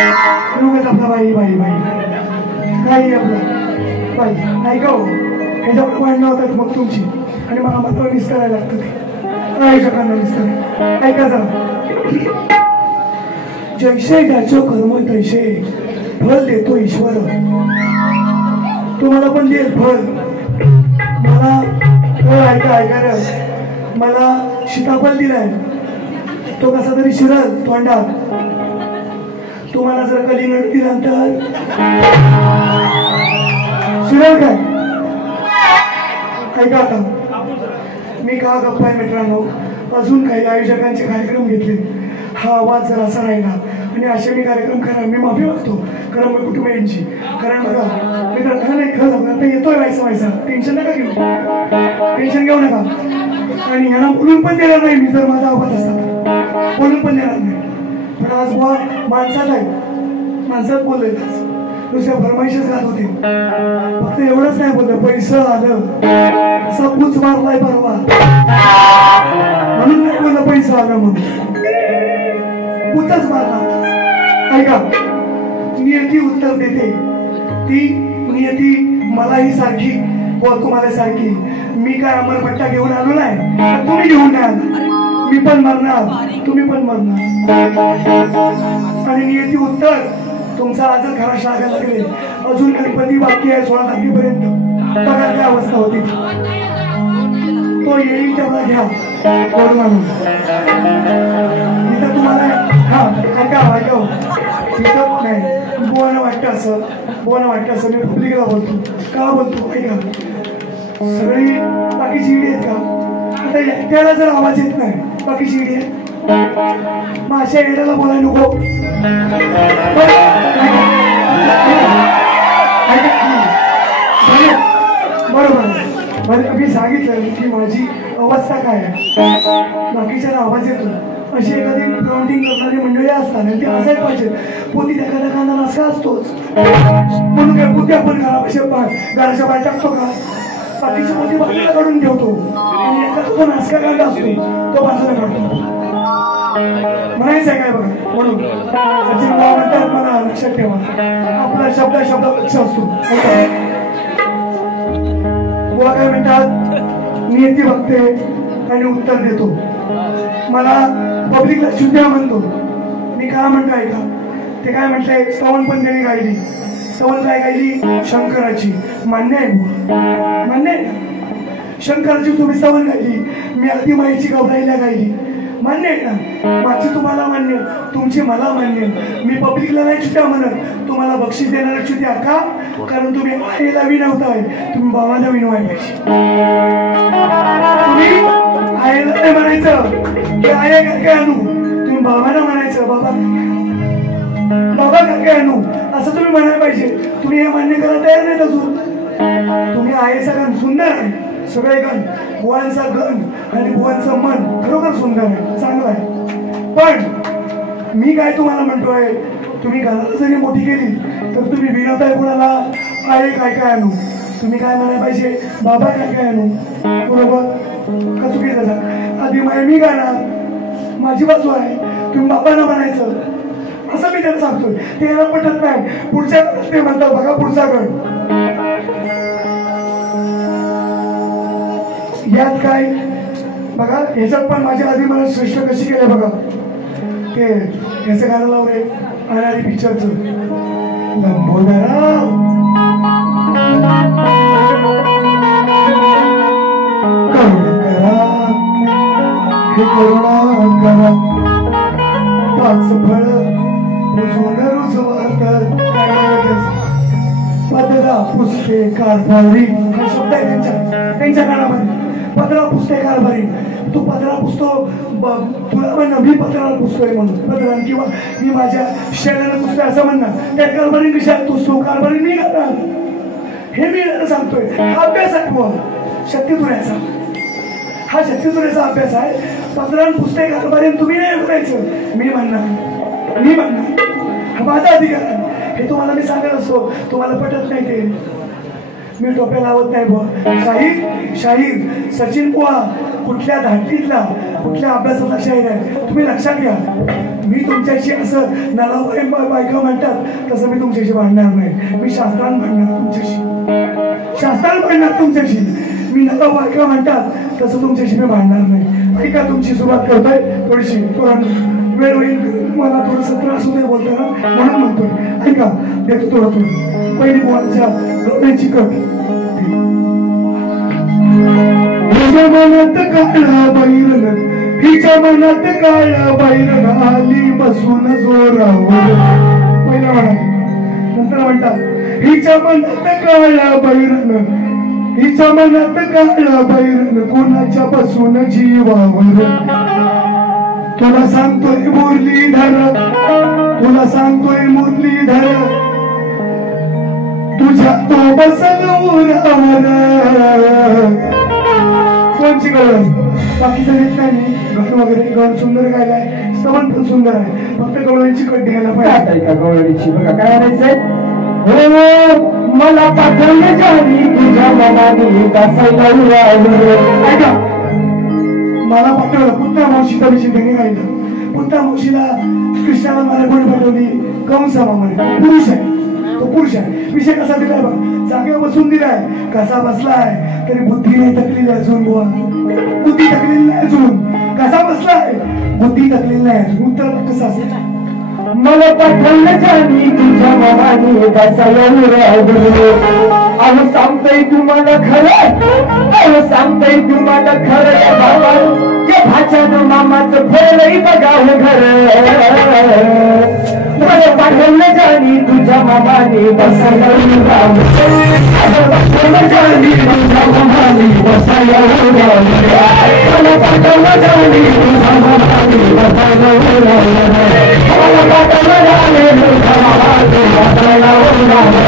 उगाच आपला बाई बाई बाई काही आपलं बाई ऐका हो ह्याच्यावर भांडणं होतात मग तुमची आणि मला मात्र मिस करायला लागतं ते आयोजकांना मिस करायला. ऐका जरा जैसे ज्याचं कर्म तैसे फल देतो ईश्वर. तुम्हाला पण देईल फल. मला ऐका रे मला सीताफळ दिलाय तो कसा तरी शिरल तोंडात. तुम्हाला जर कलिंगड दिला तर शिरल काय. ऐका आता मी का गप्पा आहे मित्रांनो. अजून काही आयोजकांचे कार्यक्रम घेतले. हा आवाज जर असा राहिला आणि असे मी कार्यक्रम करा मी माफी मागतो कारण मी कुटुंबियांची. कारण बघा मित्रांनो नाही खरं आता येतोय व्हायचा टेन्शन नका घेऊ. टेन्शन घेऊ नका. आणि यांना बोलून पण देणार नाही मी जर माझा आवाज असता बोलून पण देणार नाही. पण आज बुवा माणसात आहे माणसात बोलले दुसऱ्या फरमाईशच घात होते. फक्त एवढंच नाही बोललं पैसा आलं सपूच मारलाय परवा म्हणून नाही बोललं पैसा आलं म्हणून पुतच मारला. ऐका नियती उत्तर देते. ती नियती मलाही सारखी व तुम्हाला सारखी. मी काय अमरपट्टा घेऊन आलो नाही तुम्ही घेऊन नाही आला. मी पण मरणार तुम्ही पण मरणार. आणि नियती उत्तर तुमचा आजच घरात लागायला लागले. अजून गणपती बाकी आहे 16 तारखेपर्यंत. बघा काय अवस्था होती. तो येईल तेवढा घ्या गोड म्हणून. इथं तुम्हाला हा ऐका इथं नाही बोलणं वाटतं असं मी पब्लिकला बोलतो. का बोलतो ऐका सगळी बाकीची इडी आहेत का. आता एकट्याला जर आवाज येत नाही बाकीची इडी आहे मग अशा एरियाला बोलायला नको. बरोबर मी सांगितलं की माझी अवस्था काय आहे. बाकीच्याला आवाज येतो अशी एखादी ग्राउंडिंग करणारी मंडळी असतात आणि ते असायला पाहिजे. पोती एखाद्या कांदा नासका असतोच म्हणून काय पोती आपण घराच्या बाहेर टाकतो का. बाकीची पोती बाजूला काढून ठेवतो आणि एखादा जो नासका कांदा असतो तो बाजूला काढतो. म्हणायचं काय बघा म्हणून सचिन भाऊ म्हणतात मला लक्षात ठेवा आपला शब्द लक्ष असतो. बुवा काय म्हणतात नियती बघते आणि उत्तर देतो. मला पब्लिकला शुद्ध्या म्हणतो. मी काय म्हणतो ऐका ते काय म्हटलंय श्रवण पण त्यांनी गायली. श्रवण काय गायली शंकराची. मान्य आहे बुवा मान्य आहे. शंकराची तुम्ही श्रवण गायली. मी आधी माईची गौराईला गायली. मान्य आहे ना. माझी तुम्हाला मान्य तुमची मला मान्य. मी पब्लिकला नाही छुट्या म्हणत तुम्हाला बक्षीस देणाऱ्या छुट्या का कारण तुम्ही आईला विनवताय तुम्ही बाबाला विनवाय पाहिजे. तुम्ही आईला नाही म्हणायचं की आई काय आणू तुम्ही बाबाला म्हणायचं बाबा काय आणू असं तुम्ही म्हणायला पाहिजे. तुम्ही हे मान्य करायला तयार नाहीत अजून. तुम्ही आईचा गण सुंदर आहे सगळे गण बुवांचा गण आणि बुवांचं मन खरोखर सुंदर आहे चांगलं आहे. पण मी काय तुम्हाला म्हणतोय तुम्ही घराला जरी मोठी केली तर तुम्ही विनवताय कुणाला आई काय आणू तुम्ही काय म्हणायला पाहिजे बाबा काय आणू. बरोबर का चुकीचं झालं. आधी मी गाणार माझी बाजू आहे तुम्ही बाबांना म्हणायचं असं मी त्यांना सांगतोय. ते याला पटत नाही. पुढच्या ते म्हणतात बघा पुढचा गण यात काय बघा ह्याच्यात पण माझ्या आधी मला श्रेष्ठ कशी केलं बघा. ते ह्याचं गाणं लावले अनारी पिक्चरचं लंबोदरा करुणा करा हे करुणा करा 5 फळ पुसून रुजवत पदरा पुसते कारभारी. हा शब्द आहे त्यांच्या गाण्यामध्ये पदरा पुसते कारभारी. तू पदरा पुसतो तुला म्हणणं मी पदराला पुसतोय म्हणून पदरा किंवा मी माझ्या शेणाला पुसतोय असं म्हणणं. त्या कारभारी विषयात पुसतो कारभारी मी करणार हे मी सांगतोय. हा अभ्यास आहे बुवा शक्तितुऱ्याचा. हा शक्तितुऱ्याचा अभ्यास आहे. पदरान पुसते कारभारी तुम्ही नाही म्हणायचं मी म्हणणार हा माझा अधिकार आहे. हे तुम्हाला मी सांगत असतो तुम्हाला पटत नाही. ते मी टोप्या लावत नाही बुवा. शाहीर सचिन बुवा कुठल्या धाटीतला कुठल्या अभ्यासाचा शाहीर आहे तुम्ही लक्षात घ्या. मी तुमच्याशी असं नलाबाई बायका म्हणतात तसं मी तुमच्याशी भांडणार नाही. मी शास्त्रान भांडणार तुमच्याशी, शास्त्रान भांडणार तुमच्याशी. मी नला बायका म्हणतात तसं तुमच्याशी मी भांडणार नाही. ऐका तुमची सुरुवात करतोय थोडीशी वेळ होईल, मला थोडंसं त्रास होतोय बोलताना म्हणून म्हणतोय. ऐका देतो थोडं पहिली बुवांच्या गवण्याची कट. हिच्या मनात काळा बैरण, हिच्या मनात काळा बैरण आली बसून जोरावर. पहिला म्हणा, नंतर म्हणतात हिच्या मनात काळा बैरण, हिच्या मनात काळा बैरण कोणाच्या बसून जीवावर. तुला सांगतोय मुरलीधर, तुला सांगतोय मुरलीधर, तुझ्या तो बसल उरावर. कोणची गळण बाकीचं घेत नाही. गण वगैरे गण सुंदर गायलाय, स्तवन पण सुंदर आहे, फक्त गवळ्यांची कट घ्यायला पाहिजे. गवळीची बघा काय म्हणायचंय. हो मला पाठवले जाणी तुझ्या मनाने बसायला उरावर. ऐका मला पाठवलं पुत्ता मावशीचा विषय त्यांनी गायला. पुत्ता मावशीला कृष्णाला मला कोणी पाठवली कंस मामाने. पुरुष आहे तो, पुरुष आहे. विषय कसा दिलाय बघ, जागेवर बसून दिलाय. कसा बसलाय तरी बुद्धी नाही थकलेली अजून बुवा, बुद्धी थकलेली नाही अजून. कसा बसलाय बुद्धी थकलेली नाही अजून. उत्तर कसं असतं. मला पाठवलं जाणी तुझ्या मनाने बसायला उरावर. अहो सांगतोय तुम्हाला खरं, अहो सांगतोय तुम्हाला खरं या बाबा या भाच्यानं मामाचं फळलंही बघावं घर. मला पाठवलं जाणी तुझ्या मामाने बसायला उरावर. पाठवलं जाणी तुझ्या मामाने बसायला उरावर. मला पाठवलं जाणी तुझ्या मामाने बसायला उरावर. मला पाठवलं जाणी तुझ्या मामाने बसायला उरावर.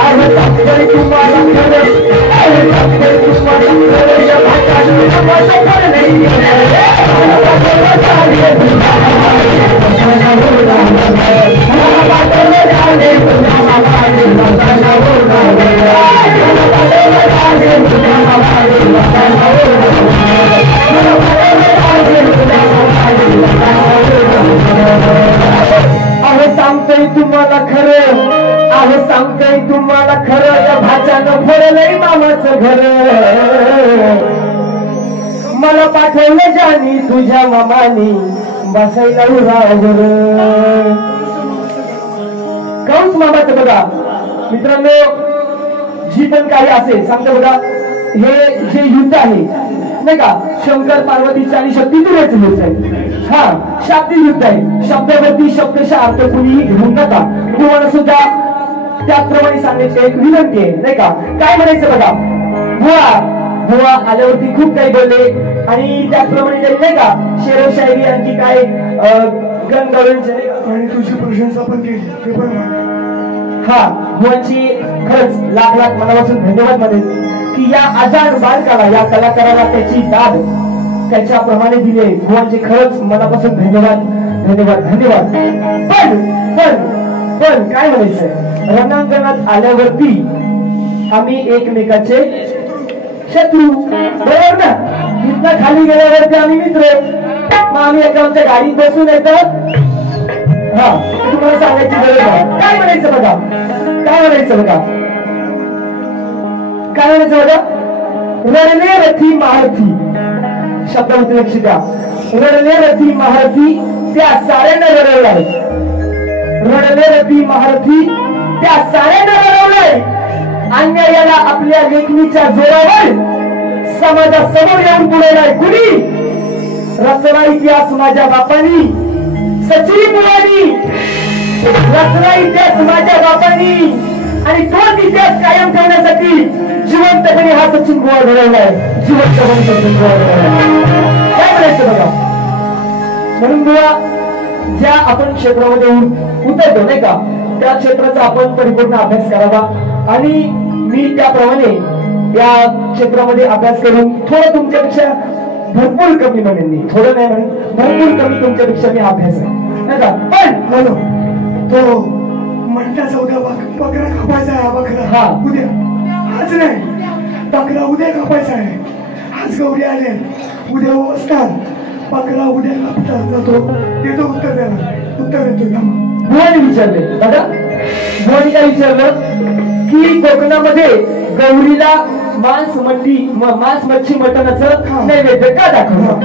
अरे सांगतोय तुम्हाला खरं, अरे सांगतोय तुम्हाला खरं या भाच्यानं मामाचं फळलंही अहो सांगतोय तुम्हाला खरं, अहो सांगतोय तुम्हाला खरं या भाच्यानं फोडलंय मामाचं घर. मला पाठवलं जाणी तुझ्या मामाने बसायला उरावर. कंस मामाचं बघा मित्रांनो, जी पण काही असेल सांगतो बघा, हे जे युद्ध आहे नाही का, शंकर पार्वतीचं आणि शक्ती दुर्याचं युद्ध आहे. हा शाब्दिक युद्ध आहे. शब्दावरती शब्दशः अर्थ कुणीही घेऊन नका. तुम्हाला सुद्धा त्याचप्रमाणे सांगण्याची एक विनंती आहे नाही का. काय म्हणायचं बघा, बुवा आल्यावरती खूप काही बोलले आणि त्याचप्रमाणे त्यांनी नाही का शेरो शायरी आणखी काय गणगवळींचे आणि तुझी प्रशंसा पण केली ते पण. हा बुवांची खरंच लाख लाख मनापासून धन्यवाद म्हणेन की या आजार बालकाला या कलाकाराला त्याची दाद त्याच्याप्रमाणे दिले. बुवांचे खरंच मनापासून धन्यवाद धन्यवाद धन्यवाद. पण काय म्हणायचंय, रणांगणात आल्यावरती आम्ही एकमेकाचे शत्रू बरोबर ना. इथनं खाली गेल्यावरती आम्ही मित्र. मग आम्ही एका आमच्या गाडीत बसून येतो. हा तुम्हाला सांगायची गरज आहे. काय म्हणायचं बघा, काय म्हणायचं बघा, काय म्हणायचं बघा. रडणे रथी महारथी शब्दावरती लक्ष द्या. रडणे रथी महारथी त्या साऱ्यांना रडवलाय. रडणे रथी महारथी त्या साऱ्यांना रडवलाय. अन्यायाला आपल्या लेखणीच्या जोरावर समाजासमोर येऊन पुढवलाय कुणी. रचना इतिहास माझ्या बापानी, सचिन बुवानी रचना इतिहास माझ्या बापानी आणि तोच इतिहास कायम ठेवण्यासाठी जिवंतपणे हा सचिन बुवा घडवलाय. जिवंतपणे सचिन बुवा घडवलाय. काय म्हणायचं बघा. म्हणून बुवा ज्या आपण क्षेत्रामध्ये उतरतो नाही का, त्या क्षेत्राचा आपण परिपूर्ण अभ्यास करावा. आणि मी त्याप्रमाणे या क्षेत्रामध्ये अभ्यास करून थोडं तुमच्यापेक्षा भरपूर कमी म्हणेन. मी थोडं नाही म्हणेन, भरपूर कमी तुमच्यापेक्षा मी अभ्यास आहे नाही का. पण तो म्हणता चौदा बकरा कापायचा आहे. हा. बकरा उद्या, आज नाही, बकरा उद्या कापायचा आहे. आज गौरी आले, उद्या असतात. बकरा उद्या कापता जातो, देतो उत्तर द्यायला. उत्तर देतो का? बुवाने विचारले दादा, बुवाने काय विचारलं की कोकणामध्ये गौरीला मांस मच्छी मटणाचं नैवेद्य का दाखवलं?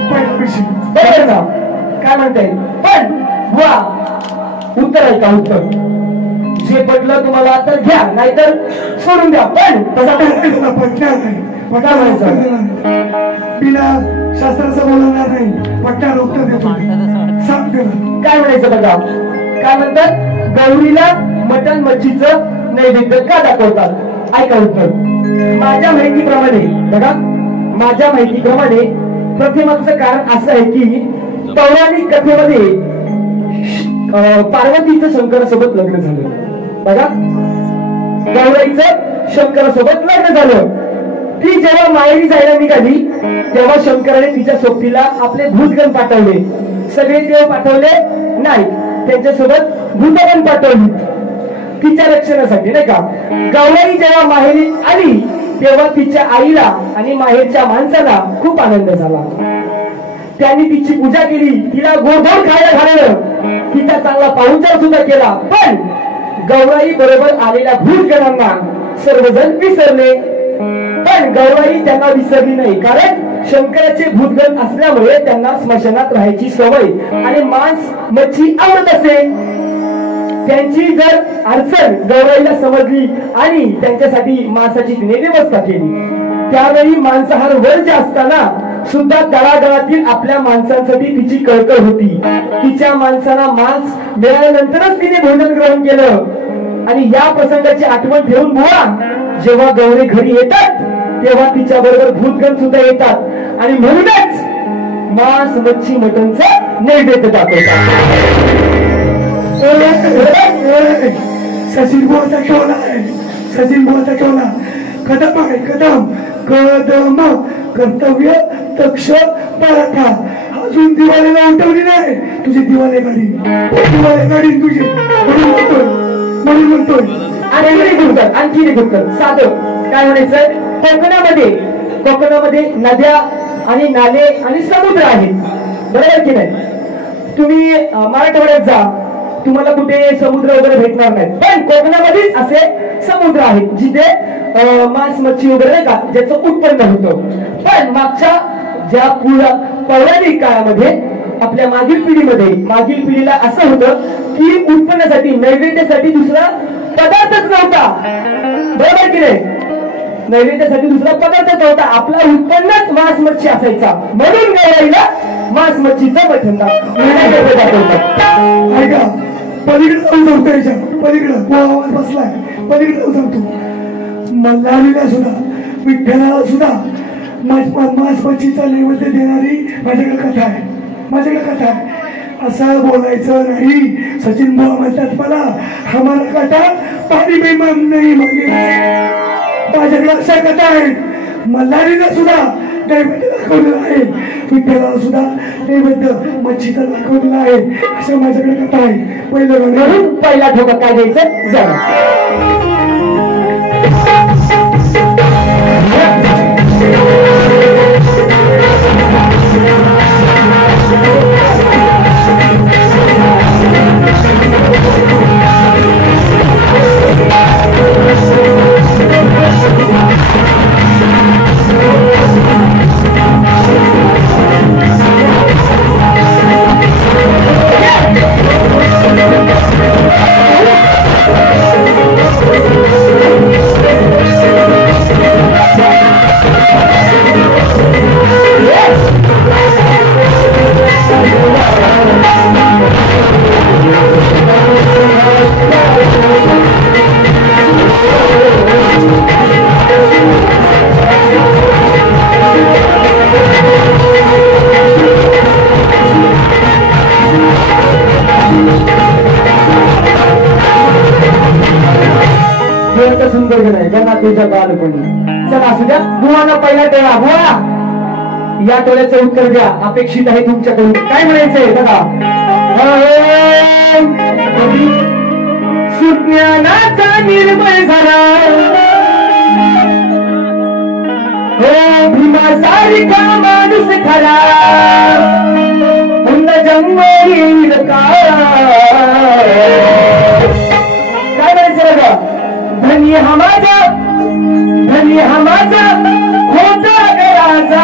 बरोबर ना? काय म्हणता येईल? पण बुवा उत्तर आहे का? उत्तर जे पटलं तुम्हाला तर घ्या, नाहीतर सोडून द्या. पण तसा पटणार नाही, पटणार बिना शास्त्राचं बोलणार नाही. पटणार उत्तर देतो. सांग त्याला काय म्हणायचं बघा. काय म्हणतात? गौरीला मटण मच्छीचं नैवेद्य का दाखवतात? ऐका उत्तर. माझ्या माहितीप्रमाणे बघा, माझ्या माहितीप्रमाणे प्रथमाचं कारण असं आहे की पौराणिक कथेमध्ये पार्वतीचं शंकरासोबत लग्न झालं. बघा, गौराईचं शंकरासोबत लग्न झालं. ती जेव्हा माहेरी जायला निघाली तेव्हा शंकराने तिच्या सोबतीला आपले भूतगण पाठवले. सगळे देव पाठवले नाही, त्यांच्यासोबत भूतगण पाठवली तिच्या रक्षणासाठी, नाही का? गौराई जेव्हा माहेरी आली तेव्हा तिच्या आईला आणि माहेरच्या माणसाला खूप आनंद झाला. त्यांनी तिची पूजा केली, तिला गोड खायला घाललं, तिचा चांगला पाहुणचार सुद्धा केला. पण गौराई बरोबर आलेल्या भूतगणांना सर्वजण विसरले. पण गौराई त्यांना विसरली नाही, कारण शंकराचे भूतगण असल्यामुळे त्यांना स्मशानात राहायची सवय आणि मांस मच्छी आवडत असे. त्यांची जर अडचण गौराईला समजली आणि त्यांच्यासाठी मांसाची तिने व्यवस्था केली. त्यावेळी मांसाहार वर्ज्य असताना सुद्धा तळागाळातील आपल्या माणसांसाठी तिची कळकळ होती. तिच्या माणसांना मांस मिळाल्यानंतरच तिने भोजन ग्रहण केलं. आणि या प्रसंगाची आठवण ठेवून बुवा जेव्हा गौरी घरी येतात तेव्हा तिच्या बरोबर भूतगण सुद्धा येतात आणि म्हणूनच मांस मच्छी मटणचं नैवेद्य दाखवतात. सचिन बुवाचा टोला आहे, सचिन बुवाचा टोला. कदम आहे, कदम कदम कर्तव्य तक्ष पराठा. अजून दिवाळीला उठवली नाही तुझी दिवाळी गाडी, दिवाळी गाडी तुझी. म्हणून म्हणतोय आणखी एक उत्तर साधं. काय म्हणायचं? कोकणामध्ये नद्या आणि नाले आणि समुद्र आहेत, बरोबर की नाही? तुम्ही मराठवाड्यात जा, तुम्हाला कुठे समुद्र वगैरे भेटणार नाही. पण कोकणामध्येच असे समुद्र आहेत जिथे मांस मच्छी वगैरे नाही का ज्याचं उत्पन्न होतं. पण मागच्या ज्या पौराणिक काळामध्ये आपल्या मागील पिढीला असं होतं की उत्पन्नासाठी नैवेद्यासाठी दुसरा पदार्थच नव्हता, बरोबर की नाही? नैवेद्यासाठी दुसरा पदार्थच नव्हता, आपला उत्पन्नच मांस मच्छी असायचा. म्हणून गौराईला मांस मच्छीचं मटण ऐका, पलीकडे जाऊन सांगतो, याच्या पलीकडे आवाज बसलाय, पलीकडे जाऊन सांगतो. मल्हारीला सुद्धा विठ्ठलाला सुद्धा मांस मच्छीचा नैवेद्य देणारी माझ्याकडे कथा आहे, माझ्याकडे कथा आहे. असं बोलायचं नाही. सचिन बुवा म्हणतात मला हमारा कथा पाणी बेमान नाही म्हणजे माझ्याकडे अशा कथा आहेत. मल्हारीला सुद्धा नैवेद्य दाखवलेला आहे, विठ्ठलाला सुद्धा नैवेद्य मच्छीचा दाखवलेला आहे. अशा माझ्याकडे कथा आहे. पहिला ठोका काय द्यायचं जरा. सुंदर नाही त्यांना तुझ्या बालपणी. चला असू द्या, बुवाना पहिला टोळा. बुवा या टोळ्याचं उत्तर द्या, अपेक्षित आहे तुमच्याकडून. काय म्हणायचंय बघा. सुटण्या निर्मळ झाला हो भीमासारखा माणूस खरा पुन्हा जन्म येईल का काय म्हणायचं बघा धनी हा माझा होता ग राजा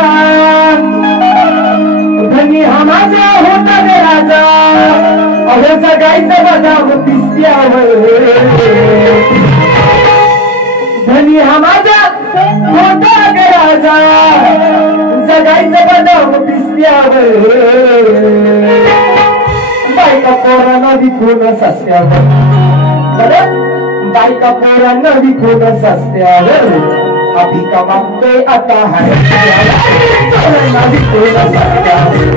धनी हा माझा होता ग राजा अहो जगायचं बदाम पिस्त्यावर धनी हा माझा होता ग राजा जगायचं बदाम पिस्त्यावर बायका पोरांना विकून सस्त्यावर बरं बायका पोरांना विकून सस्त्यावर अभिका मागतोय आता पोरांना विकून सस्त्यावर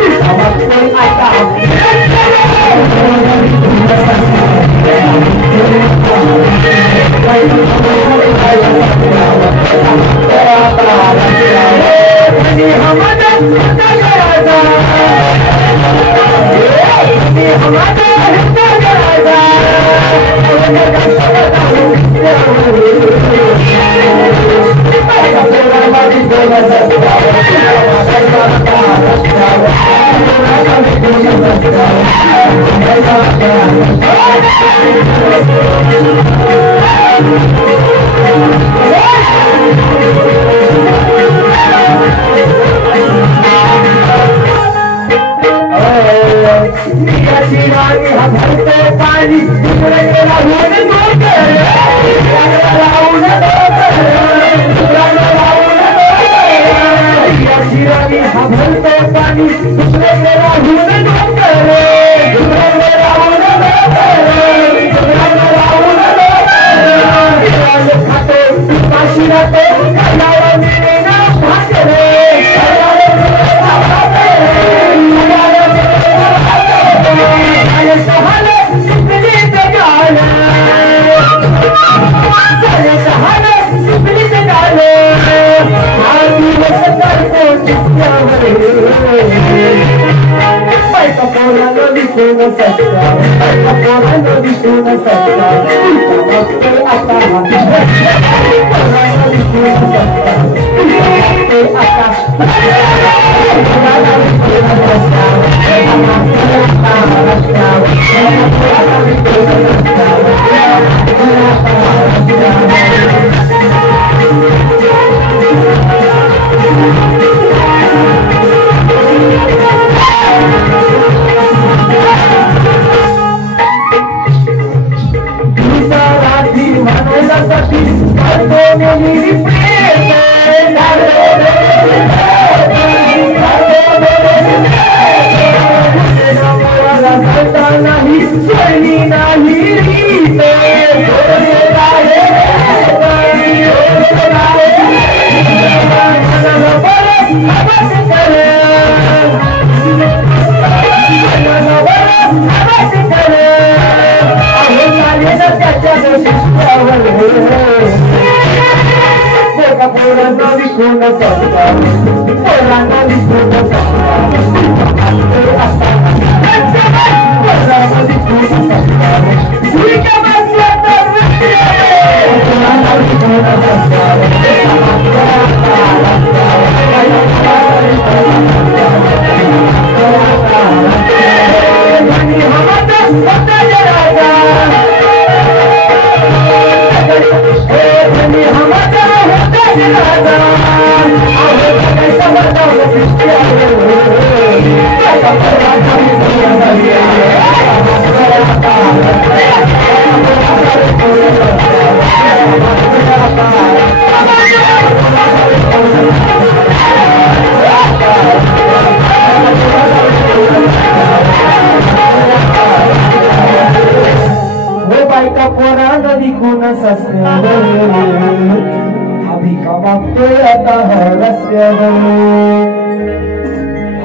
मागतोय आता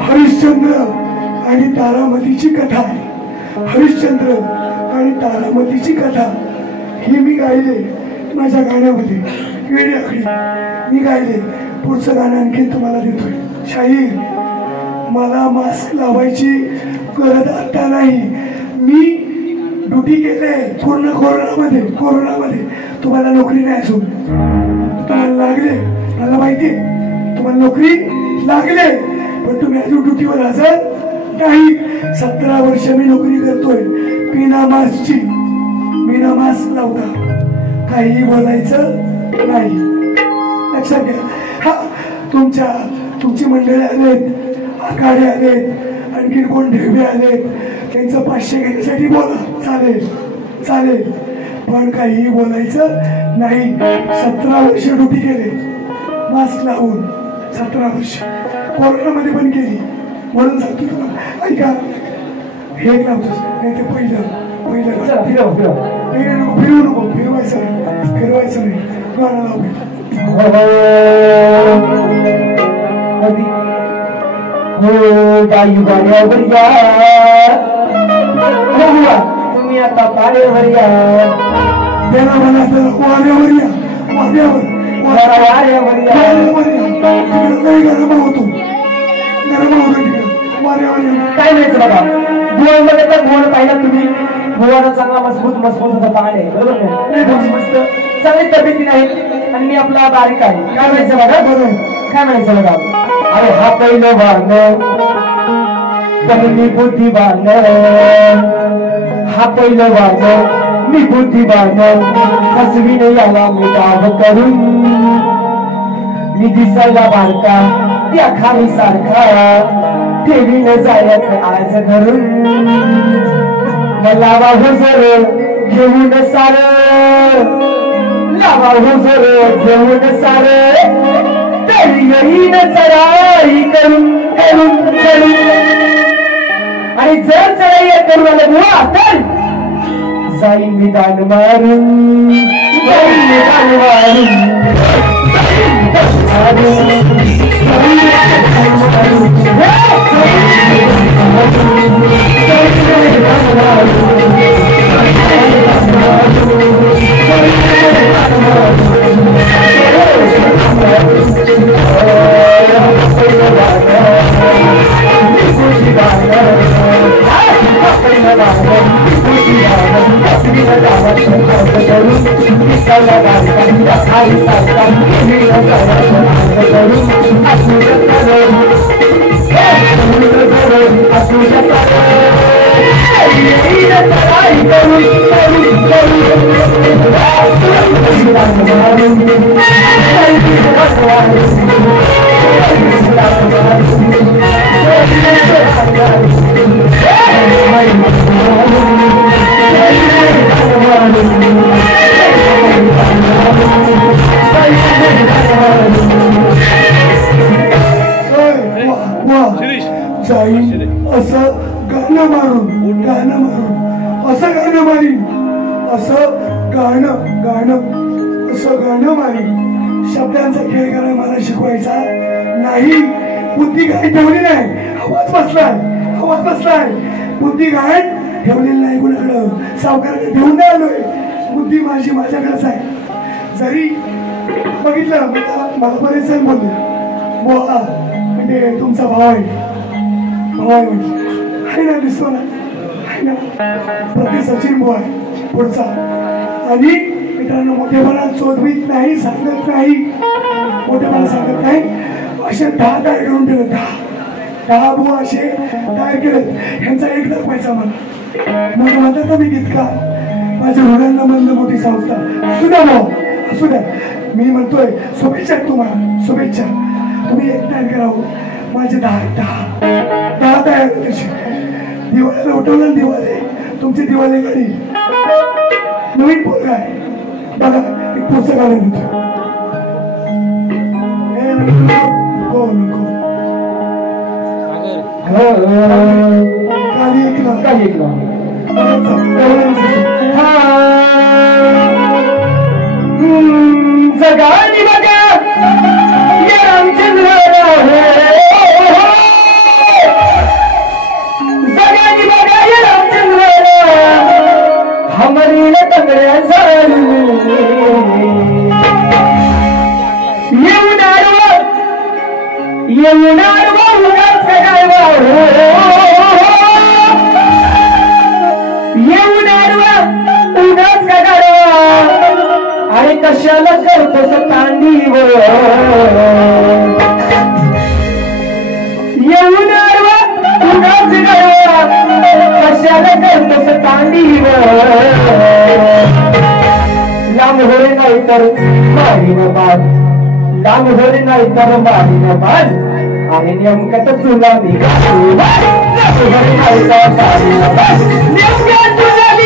हरिश्चंद्र आणि तारामतीची कथा आहे. हरिश्चंद्र आणि तारामतीची कथा ही मी गायले माझ्या गाण्यामध्ये वेळी आखडी मी गायले. पुढचं गाणं आणखीन तुम्हाला देतोय. शाहीर मला मास्क लावायची गरज आता नाही. मी ड्युटी ड्युटी केले पूर्ण कोरोनामध्ये तुम्हाला नोकरी नाही असून तुम्हाला लागले, मला माहिती तुम्हाला नोकरी लागले, पण तुम्ही अजून ड्युटीवर असाल नाही. 17 वर्ष मी नोकरी करतोय बिना मास्क लावता, काही बोलायचं नाही. लक्षात घ्या. हा तुमची मंडळी आलेत, आखाडे आलेत, आणखी कोण ढेबे आलेत, त्यांचं 500 घेण्यासाठी बोला, चालेल, पण काहीही बोलायचं नाही. 17 वर्ष ड्युटी केले मास्क लावून, 17 वर्ष कोरोनामध्ये पण केली. म्हणून सांगतो तुला, ऐका, हे लावतोस नाही ते पहिलं फिरवू नको, फिरवायचं नाही, गाणं लावू. तुम्ही आता पाण्यावर या, त्याला मला वाऱ्यावर या, तिकडे गरम होतो तिकडे वाऱ्यावर या. काय म्हणायचं बघा, भुवनमध्ये तर भुवन पाहिला तुम्ही, भुवाना चांगला मजबूत होता पाणी, बरोबर नाही? मस्त चांगली तब्येती नाही, आणि मी आपला बारीक आहे. काय म्हणायचं बघा, बरोबर काय म्हणायचं बघा, अरे हा पहिलं वाहन मी बुद्धिवान, हा पहिलं वाहन मी बुद्धिवान, हसवीने याला मी डाव करून, मी दिसायला बारका त्या खाली सारखा, ठेवीने जायचं आज घरून, लावा हुजर घेऊन सार, लावा हुजर घेऊन सार, तरी येईन चढाई करून, आणि जर चढाई करून आलं बुवा तर जाईन मी दान मारून, शब्दांचा खेळ करायला मला शिकवायचा नाही. बुद्धी घाण ठेवली नाही, आवाज बसलाय, बुद्धी घाण ठेवलेली नाही. कुणाकडं सावकाराने ठेवून नाही आलोय, बुद्धी माझी माझ्याकडेच आहे. जरी बघितलं मला बरेच जण बोलले, बोला म्हणजे तुमचा भाव आहे म्हणजे ना, दिसतो ना, आहे ना, प्रति सचिन बुवा आहे पुढचा. आणि मित्रांनो, मोठेपणा चोदवीत नाही, सांगत नाही, मोठेपणा सांगत नाही. असे 10 तयार करून ठेवले, 10 बुवा असे तयार केले. ह्यांचा एक दाखवायचा मला, मग म्हणतात मी इतका माझ्या हृदयांना मंद मोठी संस्था असू द्या भाऊ, असू द्या. मी म्हणतोय शुभेच्छा तुम्हाला, शुभेच्छा. तुम्ही एक तयार करावं, माझे 10 तयार तसे. दिवाळीला उठवलं, दिवाळी तुमची दिवाळी गाडी नवीन पोरगा आहे बघा, एक पुस्तक आलं देतो. खाली एक जगानी बघा ये रामचंद्र जगानी बघा ये रामचंद्र हमारी तंगड्या येऊनार उगाच काय येऊनार आणि कशाला करतोस तांडीवर येऊन तुझाच गळवा कशाला करतोस तांडीवर लांब होणे नाही तर मारीन बाण लांब होणे नाही तर मारीन बाण आहे नेमकं तर तुला निघाली लांब होणे नाही तर मारीन बाण नेमकं तुला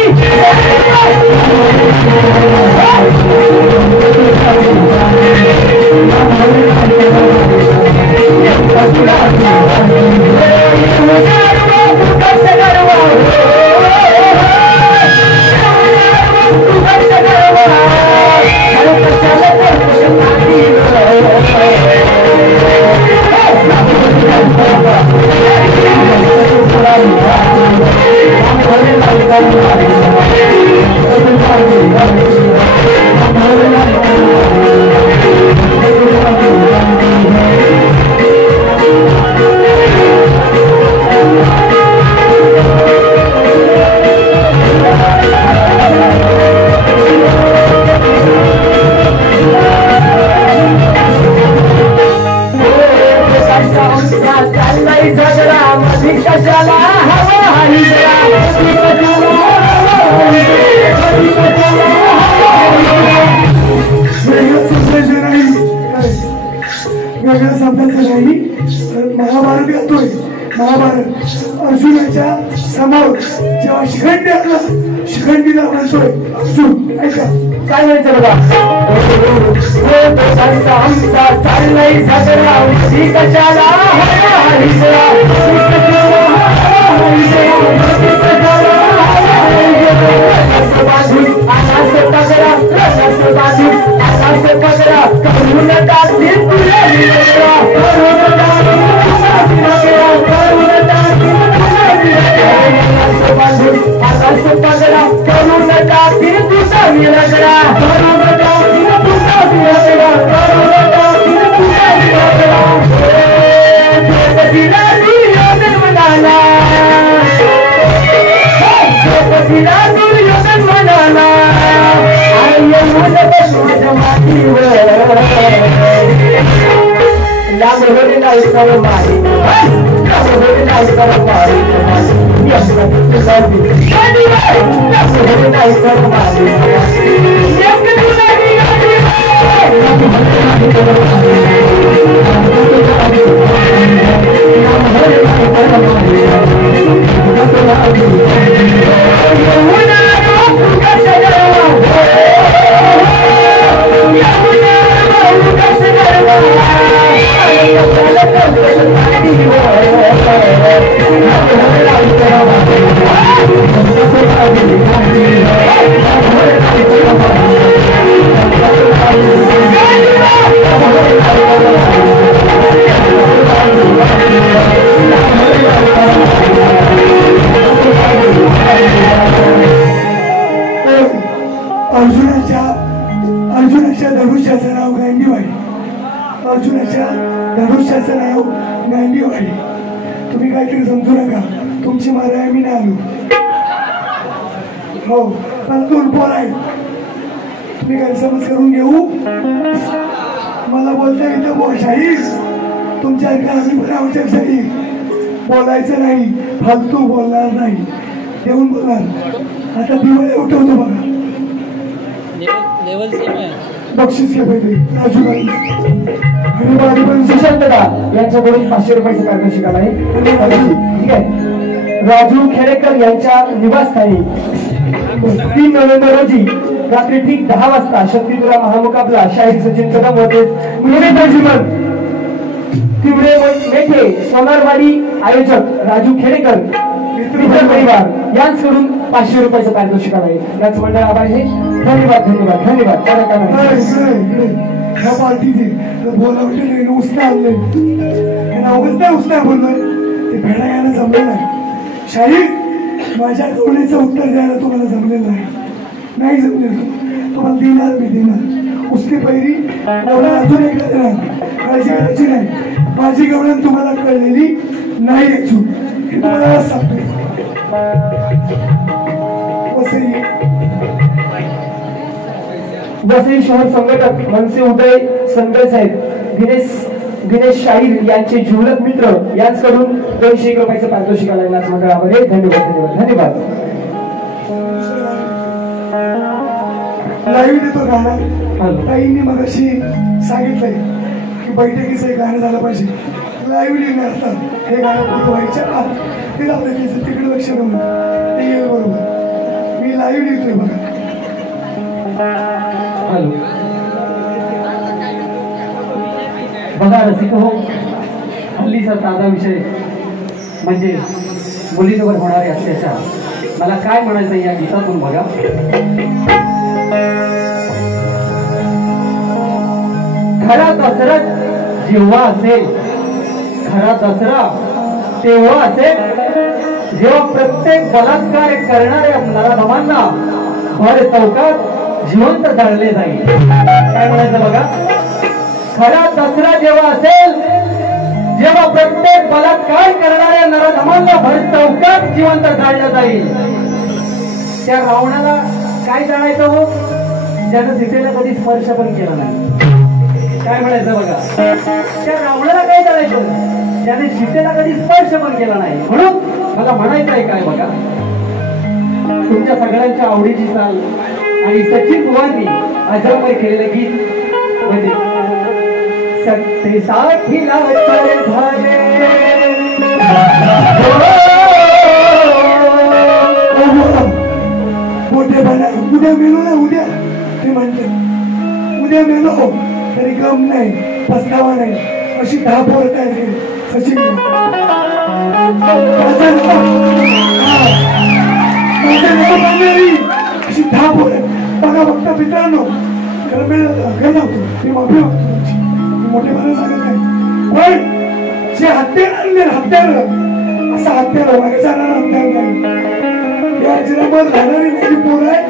महाभारत गातोय महाभारत अर्जुनाच्या समोर जेव्हा शिखंडी आला शिखंडीला म्हणतोय अर्जुन ऐका काय म्हणायचं बघा चाललंय झगडा कशाला अर्जुनाच्या धनुष्याचं नाव गांडीवाडी अर्जुनाच्या धनुष्याचं नाव गांडीवाडी तुम्ही काहीतरी समजू नका तुमची माराय मी नाही आलो हो पण दोन पोर आहेत तुम्ही गैरसमज करून घेऊ मला बोलता येतं बोशाही तुमच्या आम्ही पण आवश्यकशाही बोलायचं नाही फालतू बोलणार नाही देऊन बोलणार आता दिवाळी उठवतो बघा बक्षीस घे पहिले आणि सुशांतदा यांच्याकडून 500 रुपयाचं मार्गदर्शक आहे ठीक आहे राजू खेडेकर यांच्या निवासस्थानी 3 नोव्हेंबर रोजी रात्री ठीक 10 वाजता शक्तीपुरा महामुकाबला शाहीर सचिन कदम होते तिवडे मेठे सोनारवाडी आयोजक राजू खेडेकर मित्र परिवार यांच्याकडून 500 रुपयाचं पारितोषिक आहे याच मंडळ आभार आहे धन्यवाद धन्यवाद धन्यवाद ह्या पार्टीचे बोलावले उसना आणले अवघच नाही उसना बोललोय ते भेडा यायला जमलं नाही शाहीर माझ्या कवडीचं उत्तर द्यायला तुम्हाला जमलेलं नाही जमलेलं तुम्हाला देणार मी देणार उसने पहिली बोला अजून एकदा देणार काळजी करायची नाही माझी गवळण तुम्हाला कळलेली नाही अजून हे तुम्हाला सांगतो वसई शहर संघटक मनसे उदय संदय साहेब दिनेश शाहीर यांचे जिवलग मित्र यांच्याकडून 201 रुपयाचं पारितोषिक आलं नाच मंडळामध्ये. धन्यवाद धन्यवाद. लाईव्ह देतो गाणं. ताईंनी मगाशी सांगितलंय की बैठकीचं एक गाणं झालं पाहिजे. लाईव्ह लिहिणार असतात हे गाणं पूर्ण व्हायच्या आत ते आपल्या तिचं तिकडे लक्ष देऊन ते येईल बरोबर. मी लाईव्ह लिहितोय बघा. बघा रसिक हो, हल्लीचा ताजा विषय म्हणजे मुलींवर होणारे अत्याचार. मला काय म्हणायचं या गीतातून बघा. खरा दसरा जेव्हा असेल, खरा दसरा तेव्हा असेल जेव्हा प्रत्येक बलात्कार करणाऱ्या नराधमांना भर चौकात जिवंत जाळले जाईल. काय म्हणायचं बघा. खरा दसरा जेव्हा असेल जेव्हा प्रत्येक बलात्कार करणाऱ्या नराधमांना भर चौकात जिवंत जाळलं जाईल. त्या रावणाला काय जाणायचं हो, ज्यानं सीतेला कधी स्पर्श पण केला नाही. काय म्हणायचं बघा. त्या रावणाला काय जाणायचं ज्याने सीतेला कधी स्पर्श पण केला नाही. म्हणून मला म्हणायचं आहे काय बघा. तुमच्या सगळ्यांच्या आवडीची चाल आणि सचिन बुवांनी अजरामर केलेलं गीत म्हणजे सत्तेसाठी लाचार झाले. मोठेपणा उद्या मेलो ना, उद्या ते म्हणते उद्या मेलो तरी गम नाही, पस्तावा नाही, अशी 10 पोरं तयार केली सचिन. अशी 10 पोरं बघा. फक्त मित्रांनो खरं मिळत घर जातो मी माफी मागतो तुमची, मोठेपणा सांगत नाही. पण जे हत्यार असा हत्यार मागे जाणारा हत्यार नाही. या जिरावर राहणारी मोठी पोर आहे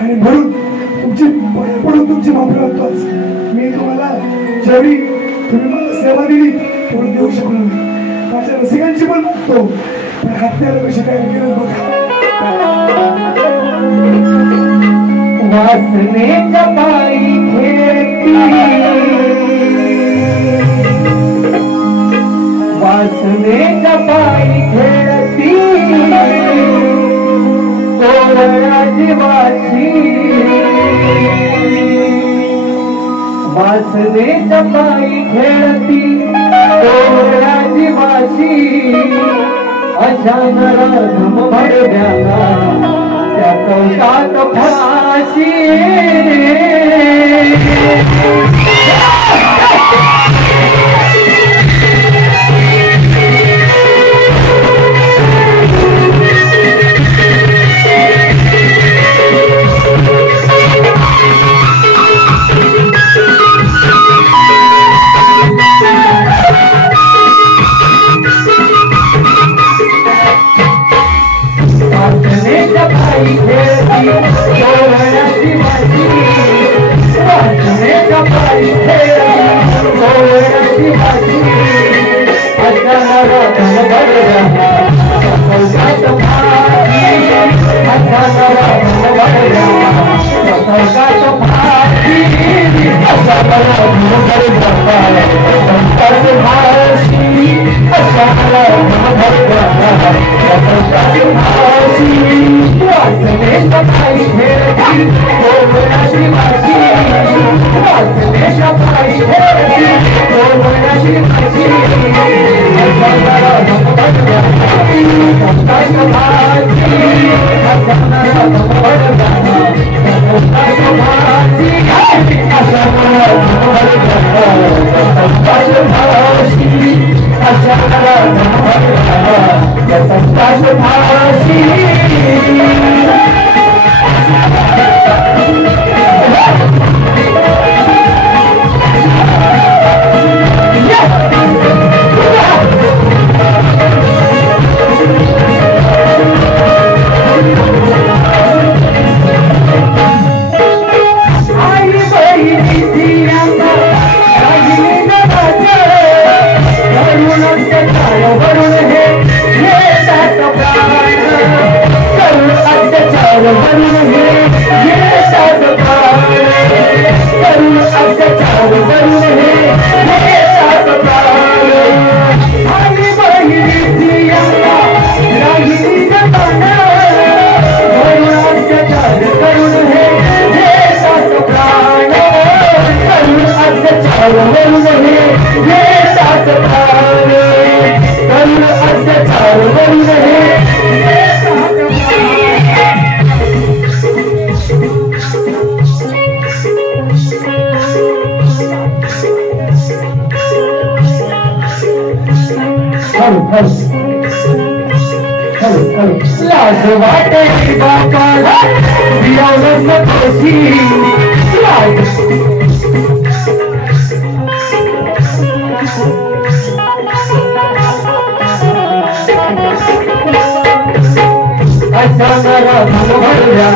आणि म्हणून तुमची पडून तुमची माफी मागतो. मी तुम्हाला जेवढी तुम्ही मला सेवा दिली तेवढी देऊ शकलो नाही. माझ्या रसिकांची पण मागतो, पण हत्यार कशी काय केलं बघा. वासनेच्या पायी खेळती, वासनेच्या पायी खेळती कोवळ्या जीवाची. वासनेच्या पायी खेळती कोवळ्या जीवाची. अशा नराधम भडव्याला त्या चौकात फाशी. लाज वाटे बापाला एवढं नकोशी लाज अचानक भरल्या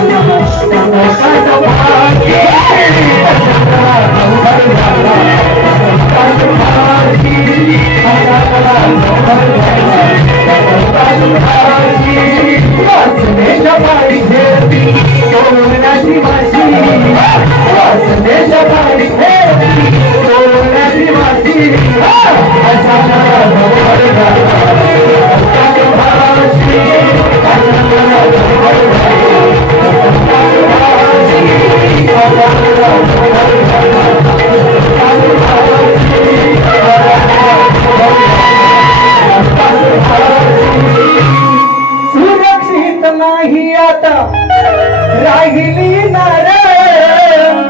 सुरक्षित नाही आता राहिली नारायण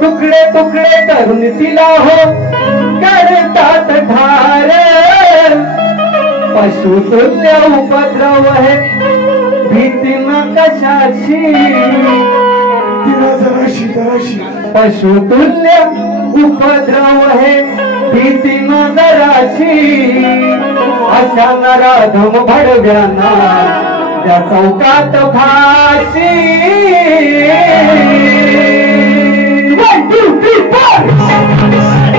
तुकडे तुकडे करून तिला हो करतात ठार पशुतुल्य उपद्रव है भीती न कशाची तिला जराशी पशुतुल्य उपद्रव है भीती न जराशी अशा नराधम भडव्यांना त्या चौकात फाशी 1, 2, 3, 4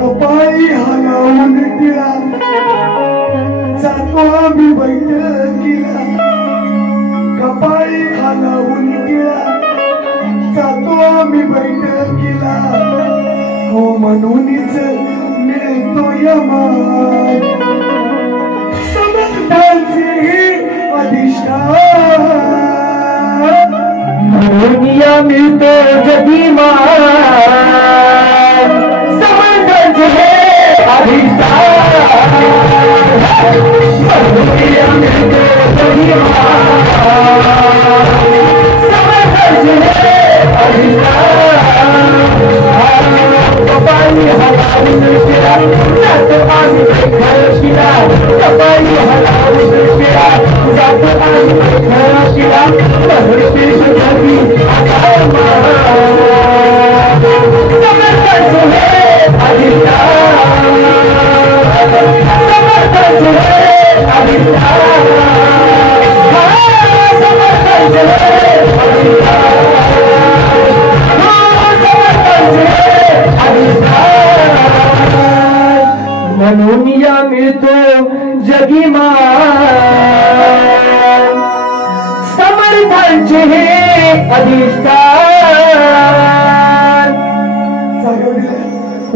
कपाळी हालावून तिला जातो आम्ही बैठकीला कपाळी हालावून तिला जातो आम्ही बैठकीला हो म्हणूनच मिळतो यमान समर्थांचे अधिष्ठान म्हणून या मिळतो जगीमान समर्थांचे अधिष्ठान म्हणून या मिळतो जगीमान समर्थांचे अधिष्ठान कपाळी हलावून तिला जातो आम्ही बैठकीला कपाळी हलावून तिला जातो आम्ही बैठकीला समर्थांचे म्हणून या मिळतो जगीमान समर्थांचे हे अधिष्ठान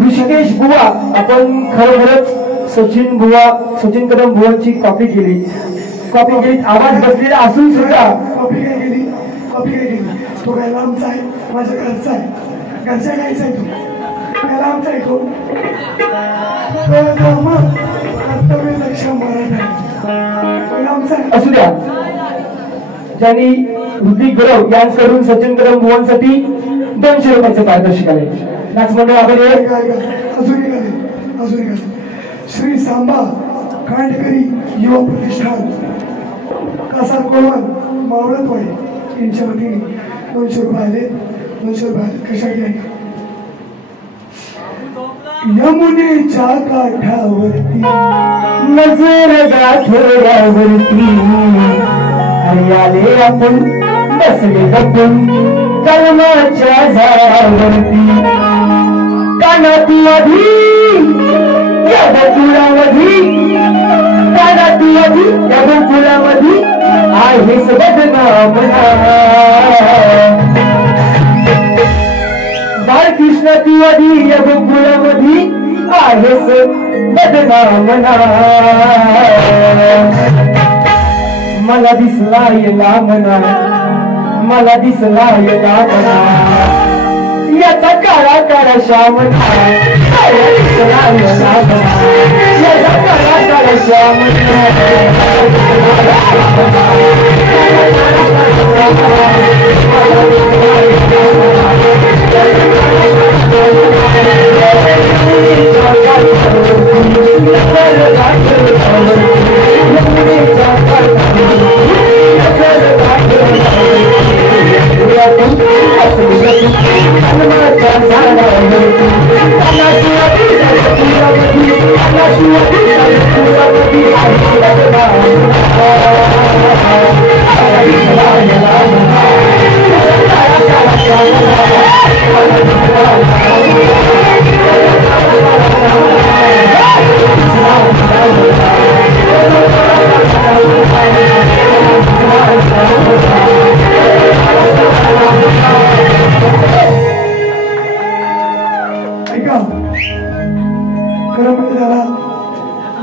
ऋषिकेश बुवा आपण खरोखरच सचिन कदम बुवांची कॉपी केली आवाज बसलेला असून सुद्धा कॉपी काय केली तो काय लांबचा आहे माझ्या घरचा आहे घरच्या गायचा आहे तो काय लांबचा आहे तो कर्तव्य लक्ष मराठा असू द्या ज्यांनी ऋतिक गुरव यांकडून सचिन कदम बुवांसाठी 200 रुपयाचे पारितोषिक आले नाच मंडळ आपण अजून श्री सांबा खांडेकरी युवा प्रतिष्ठान कासार कोळवण मावळतवाडी यांच्या वतीने 200 रुपये आले. 200 रुपये आले कशासाठी आहे? यमुनेच्या काठावरती नजर गाठोड्यावरती हरियाले आपण बसले जपून कलमाच्या झाडावरती कानाती अधी या बकुळामधी कानाती अधी या बकुळामधी आहेस बदनामना बाळकृष्ण ती अधी या बकुळामधी आहेस बदनामना मला दिसला येला मना मला दिसला येला मना याचा काळा काळा श्यामना दिसला येला मना याचा काळा काळा श्यामना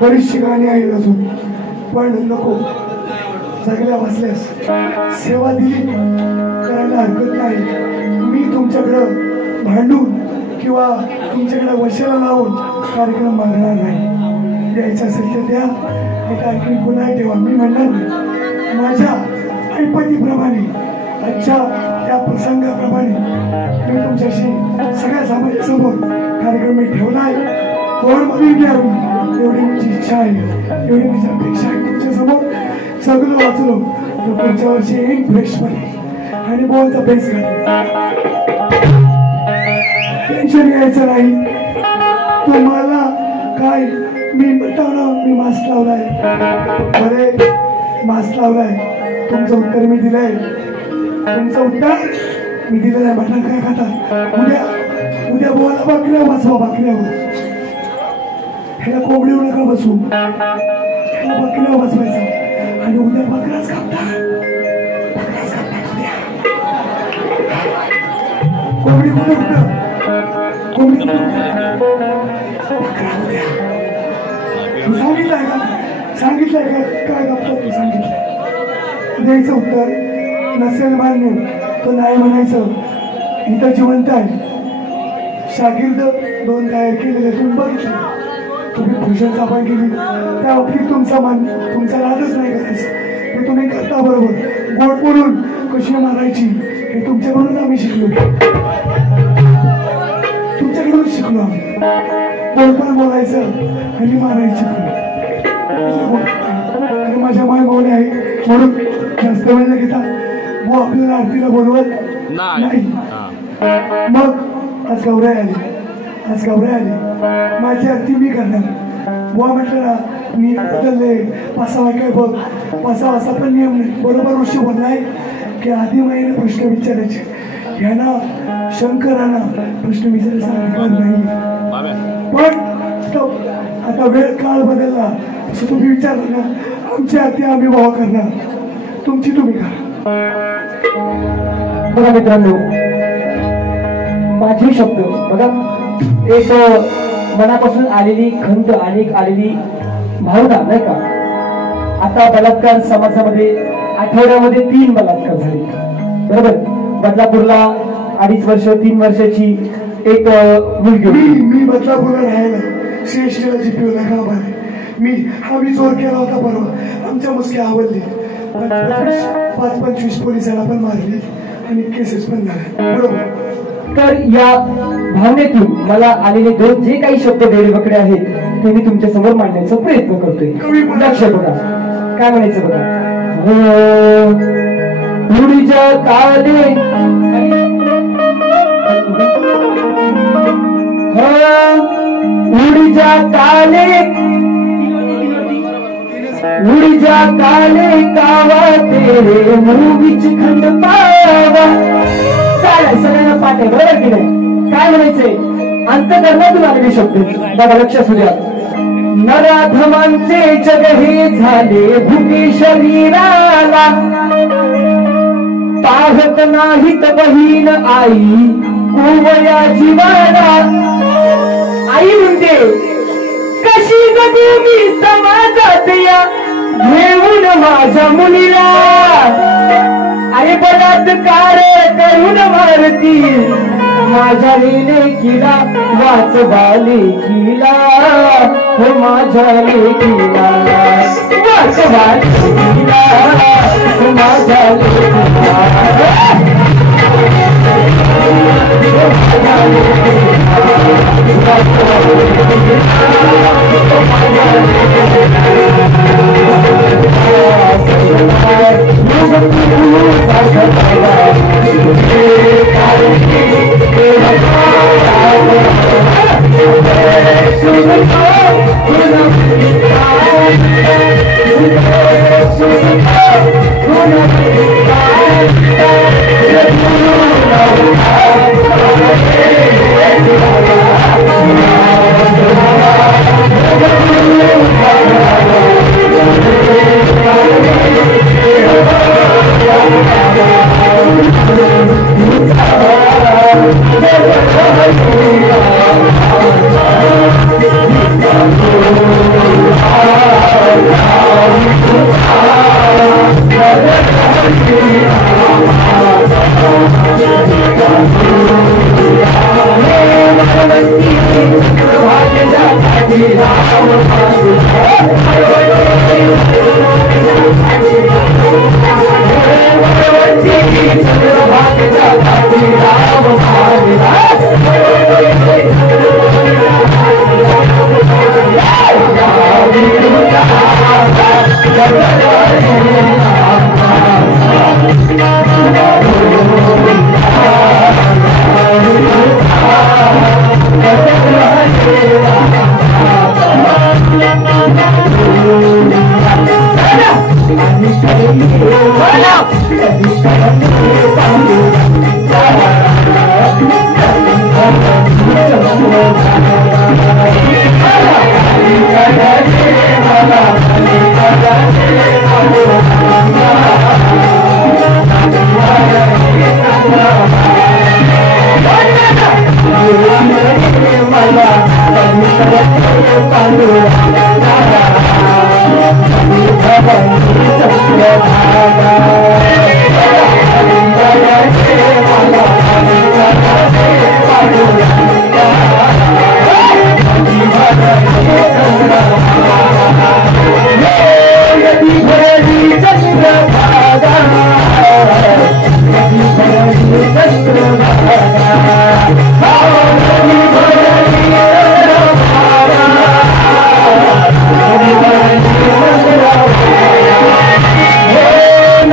बरीचशी गाणी आहेत अजून, पण नको. जगल्या बसल्यास सेवा दिली करायला हरकत नाही. मी तुमच्याकडं भांडून किंवा तुमच्याकडे वशाला लावून कार्यक्रम मागणार नाही. द्यायचं असेल तर द्या, हे कार्यक्रम पुन्हा ठेवा. मी म्हणणार नाही. माझ्या ऐपतीप्रमाणे आजच्या त्या प्रसंगाप्रमाणे मी तुमच्याशी सगळ्या समाजासमोर कार्यक्रम मी ठेवला आहे. कोण मधून घ्यावी एवढी माझी इच्छा आहे, एवढी माझी अपेक्षा आहे. तुमच्या समोर सगळं वाचलो तर पुढच्या वर्षी येईन फ्रेशमध्ये आणि बोलचा बेस घालेल. टेन्शन घ्यायचं नाही. तुम्हाला काय मी म्हणताना मी मास्क लावलाय, बरे मास्क लावलाय. तुमचं उत्तर मी दिलंय. तुमचं उत्तर मी दिलेलं आहे. मटण काय खातात? उद्या बोला बाकऱ्या वाचवा. बाकऱ्यावर ह्याला कोंबडीवर नका बसू, ह्याला बकऱ्या बसवायचं आणि उद्या बकराच खातात. उद्या कोंबडी कुठं कोंबडी बकरा उद्या. तू सांगितलंय का? सांगितलंय का? काय गप्पा तू सांगितलंय? द्यायचं उत्तर. नसेल मान्य तो नाही म्हणायचं. इथं जिवंत आहे. शागिर्द 2 तयार केलेले तुम्ही बघितले. तुम्ही भूषण साफाई केली त्या बाबतीत तुमचा रागच नाही करायचा. ते तुम्ही करता बरोबर. गोड बोलून कशी मारायची हे तुमच्याकडूनच आम्ही शिकलो. तुमच्याकडूनच शिकलो आम्ही. गोड पण बोलायचं आणि मारायची पण. आणि माझ्या माय गोड आहे म्हणून जास्त वेळ न घेता वो आपल्याला आरतीला बोलवत नाही. मग आज गौराई आली. माझी आरती मी करणार. बुवा म्हटलं ना मी बदलले. 5 वाजता बघ 5 वाजता पण नियम नाही. बरोबर ऋषी बोललाय की आधी महिने प्रश्न विचारायचे. ह्याना शंकरांना प्रश्न विचारायचा अधिकार नाही. पण आता वेळ काळ बदलला तसं तुम्ही विचारलं ना. आमची आरती आम्ही भावा करणार, तुमची तुम्ही करा. बघा मित्रांनो, माझे शब्द बघा, एक मनापासून आलेली खंत आणि आलेली भावना नाही का. आता बलात्कार समाजामध्ये आठवड्यामध्ये 3 बलात्कार झाले बरोबर. बदलापूरला 2.5 वर्ष 3 वर्षाची एक मुलगी. मी बदलापूरला राहायला श्रेष्ठला जीपीओला गाव आहे. मी जोर केला होता परवा. आमच्या मुसकी आवडली. 5-25 पोलिसांना पण मारले आणि केसेस पण झाल्या बरोबर. तर या भावनेतून मला आलेले 2 जे काही शब्द बेडबकडे आहेत ते मी तुमच्या समोर मांडण्याचा प्रयत्न करतोय. लक्ष बघा काय म्हणायचं बघा. उडीच्या काले उडीच्या काले उडीच्या काले कावा तेरे मूवीच खंड पावा. चालेल सगळ्यांना पाठ आहे बरोबर की नाही. काय म्हणायचंय अंतकरणातून आलेले शब्द बघा लक्ष असू द्या. नराधमांचे जग हे झाले भुके शरीराला पाहत नाहीत बहीण आई कोवया जीवाला. आई म्हणते कशी जगू मी समाजात या घेऊन माझ्या मुलीला. अरे बलात्कार करून मारती माझ्या लेकीला वाचवा लेकीला हो माझ्या लेकीला वाचवा लेकीला हो माझ्या लेकीला.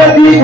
Nadi